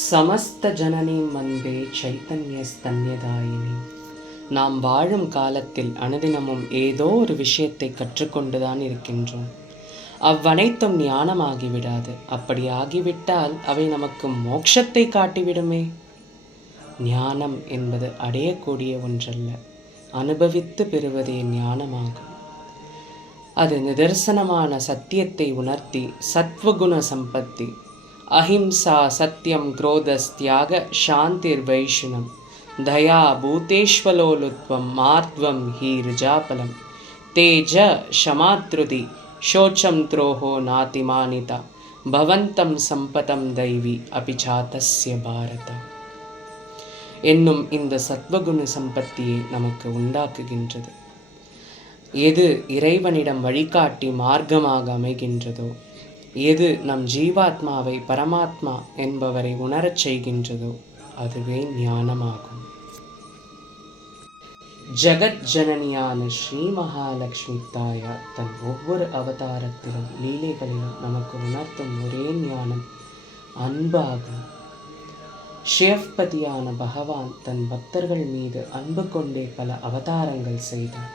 சமஸ்த ஜனனி வந்தே சைத்தன்யஸ்தன்யதாயினி. நாம் வாழும் காலத்தில் அனுதினமும் ஏதோ ஒரு விஷயத்தை கற்றுக்கொண்டுதான் இருக்கின்றோம். அவ்வனைத்தும் ஞானமாகிவிடாது. அப்படி ஆகிவிட்டால் அவை நமக்கு மோட்சத்தை காட்டிவிடுமே. ஞானம் என்பது அடையக்கூடிய ஒன்றல்ல, அனுபவித்து பெறுவதே ஞானமாகும். அது நிதர்சனமான சத்தியத்தை உணர்த்தி சத்வகுண சம்பத்தி, அஹிம்சா சத்யம் குரோதஸ்தியாக சாந்திர் வைஷ்ணம் தயா பூதேஷ்வலோலுத்வம் மார்த்வம் ஹி ருஜாபலம் தேஜ ஷமாத்ருதி ஷோச்சம் த்ரோஹோ நாதிமானிதா பவந்தம் சம்பதம் தெய்வி அபிச்சாதஸ்ய பாரத என்னும் இந்த சத்வகுண சம்பத்தியை நமக்கு உண்டாக்குகின்றது. எது இறைவனிடம் வழிகாட்டி மார்க்கமாக அமைகின்றதோ, எது நம் ஜீவாத்மாவை பரமாத்மா என்பவரை உணரச் செய்கின்றதோ அதுவே ஞானமாகும். ஜகத் ஜனனியான ஸ்ரீ மகாலட்சுமி தாயார் தன் ஒவ்வொரு அவதாரத்திலும் லீலைகளிலும் நமக்கு உணர்த்தும் ஒரே ஞானம் அன்பாகும். ஷிவபதியான பகவான் தன் பக்தர்கள் மீது அன்பு கொண்டே பல அவதாரங்கள் செய்தார்.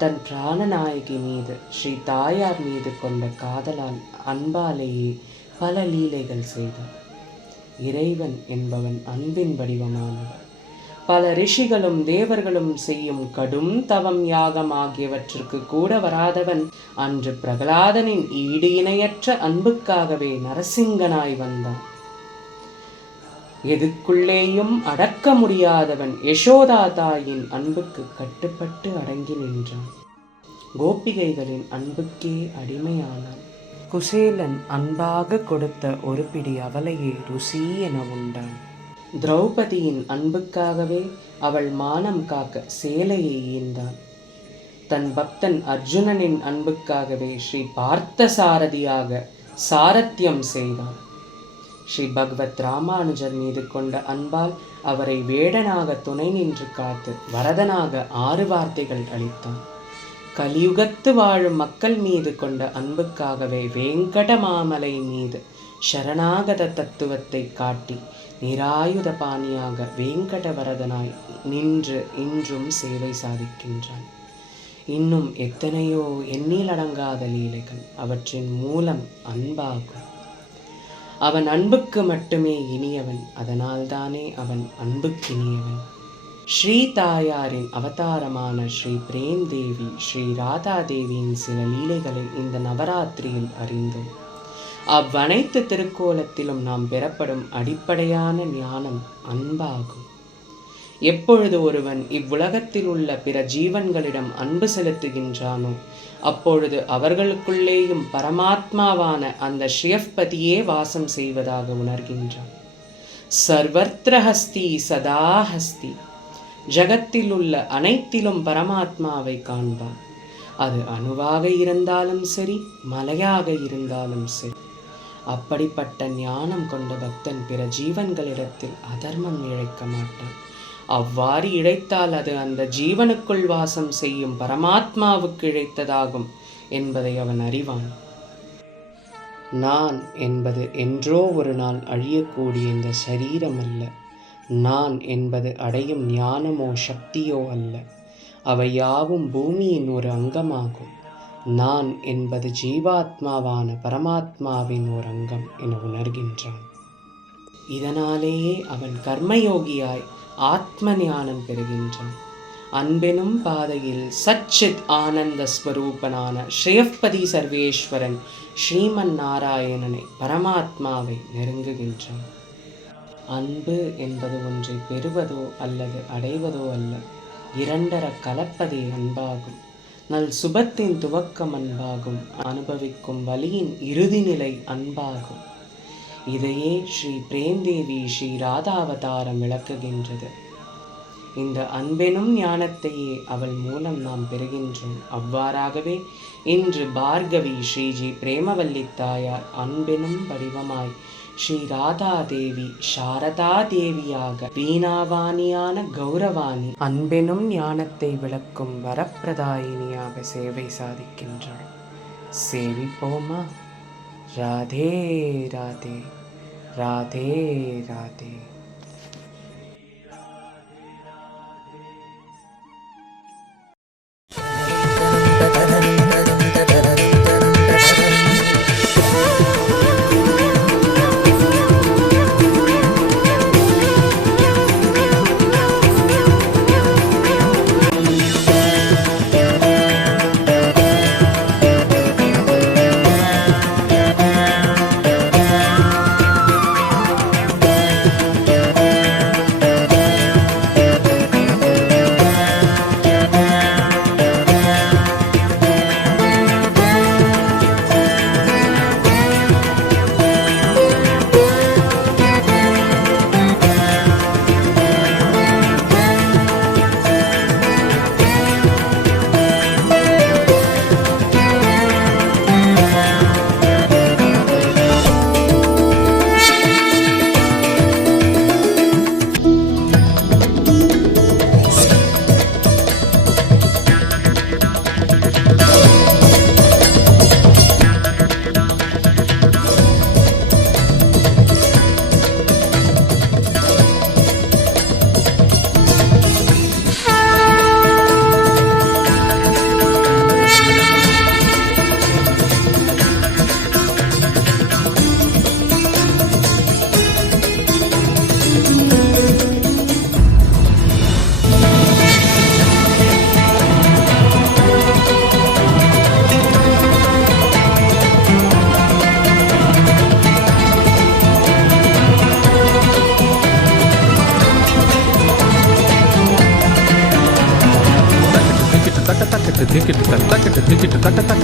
தன் பிராணநாயகி மீது ஸ்ரீ தாயார் மீது கொண்ட காதலால் அன்பாலேயே பல லீலைகள் செய்தார். இறைவன் என்பவன் அன்பின் வடிவமானவர். பல ரிஷிகளும் தேவர்களும் செய்யும் கடும் தவம் யாகம் ஆகியவற்றிற்கு கூட வராதவன் அன்று பிரகலாதனின் ஈடு இணையற்ற அன்புக்காகவே நரசிங்கனாய் வந்தான். எதுக்குள்ளேயும் அடக்க முடியாதவன் யசோதா தாயின் அன்புக்கு கட்டுப்பட்டு அடங்கி நின்றான். கோபிகைகளின் அன்புக்கே அடிமையானான். குசேலன் அன்பாக கொடுத்த ஒரு பிடி அவலையே ருசி என உண்டான். திரௌபதியின் அன்புக்காகவே அவள் மானம் காக்க சேலையை ஈந்தான். தன் பக்தன் அர்ஜுனனின் அன்புக்காகவே ஸ்ரீ பார்த்த சாரதியாக சாரத்தியம் செய்தான். ஸ்ரீ பகவத் ராமானுஜர் மீது கொண்ட அன்பால் அவரை வேடனாக துணை நின்று காத்து வரதனாக 6 வார்த்தைகள் அளித்தான். கலியுகத்து வாழும் மக்கள் மீது கொண்ட அன்புக்காகவே வேங்கட மாமலை மீது சரணாகத தத்துவத்தை காட்டி நிராயுத பாணியாக வேங்கட வரதனாய் நின்று இன்றும் சேவை சாதிக்கின்றான். இன்னும் எத்தனையோ எண்ணில் அடங்காத லீலைகள். அவற்றின் மூலம் அன்பாகும். அவன் அன்புக்கு மட்டுமே இனியவன். அதனால்தானே அவன் அன்புக்கினியவன். ஸ்ரீ தாயாரின் அவதாரமான ஸ்ரீ பிரேம் தேவி, ஸ்ரீ ராதா தேவியின் சில லீலைகளை இந்த நவராத்திரியில் அறிந்தோம். அவ்வனைத்து திருக்கோலத்திலும் நாம் பெறப்படும் அடிப்படையான ஞானம் அன்பாகும். எப்பொழுது ஒருவன் இவ்வுலகத்தில் உள்ள பிற ஜீவன்களிடம் அன்பு செலுத்துகின்றானோ அப்பொழுது அவர்களுக்குள்ளேயும் பரமாத்மாவான அந்த ஸ்ரீயப்பதியே வாசம் செய்வதாக உணர்கின்றான். சர்வத்ர ஹஸ்தி சதா ஹஸ்தி. ஜகத்தில் உள்ள அனைத்திலும் பரமாத்மாவை காண்பான். அது அணுவாக இருந்தாலும் சரி, மலையாக இருந்தாலும் சரி. அப்படிப்பட்ட ஞானம் கொண்ட பக்தன் பிற ஜீவன்களிடத்தில் அதர்மம் இழைக்க மாட்டான். அவ்வாறு இழைத்தால் அது அந்த ஜீவனுக்குள் வாசம் செய்யும் பரமாத்மாவுக்கு இழைத்ததாகும் என்பதை அவன் அறிவான். நான் என்பது என்றோ ஒரு நாள் அழியக்கூடிய இந்த சரீரம் அல்ல. நான் என்பது அடையும் ஞானமோ சக்தியோ அல்ல. அவை யாவும் பூமியின் ஒரு அங்கமாகும். நான் என்பது ஜீவாத்மாவான பரமாத்மாவின் ஒரு அங்கம் என உணர்கின்றான். இதனாலேயே அவன் கர்மயோகியாய் ஆத்ம ஞானம் பெறுகின்றான். அன்பெனும் பாதையில் சச்சித் ஆனந்த ஸ்வரூபனான ஸ்ரீயப்பதி சர்வேஸ்வரன் ஸ்ரீமன் நாராயணனை பரமாத்மாவை நெருங்குகின்றான். அன்பு என்பது ஒன்றை பெறுவதோ அல்லது அடைவதோ அல்ல, இரண்டர கலப்பதே அன்பாகும். நல் சுபத்தின் துவக்கம் அன்பாகும். அனுபவிக்கும் வலியின் இறுதி நிலை அன்பாகும். இதையே ஸ்ரீ பிரேம்தேவி ஸ்ரீ ராதாவதாரம் விளக்குகின்றது. இந்த அன்பெனும் ஞானத்தையே அவள் மூலம் நாம் பெறுகின்றோம். அவ்வாறாகவே இன்று பார்கவி ஸ்ரீஜி பிரேமவல்லி தாயார் அன்பெனும் வடிவமாய் ஸ்ரீ ராதா தேவி சாரதா தேவியாக வீணாவாணியான கௌரவாணி அன்பெனும் ஞானத்தை விளக்கும் வரப்பிரதாயினியாக சேவை சாதிக்கின்றாள். சேவிப்போமா? ராதே ராதே ராதே ராதே. Tata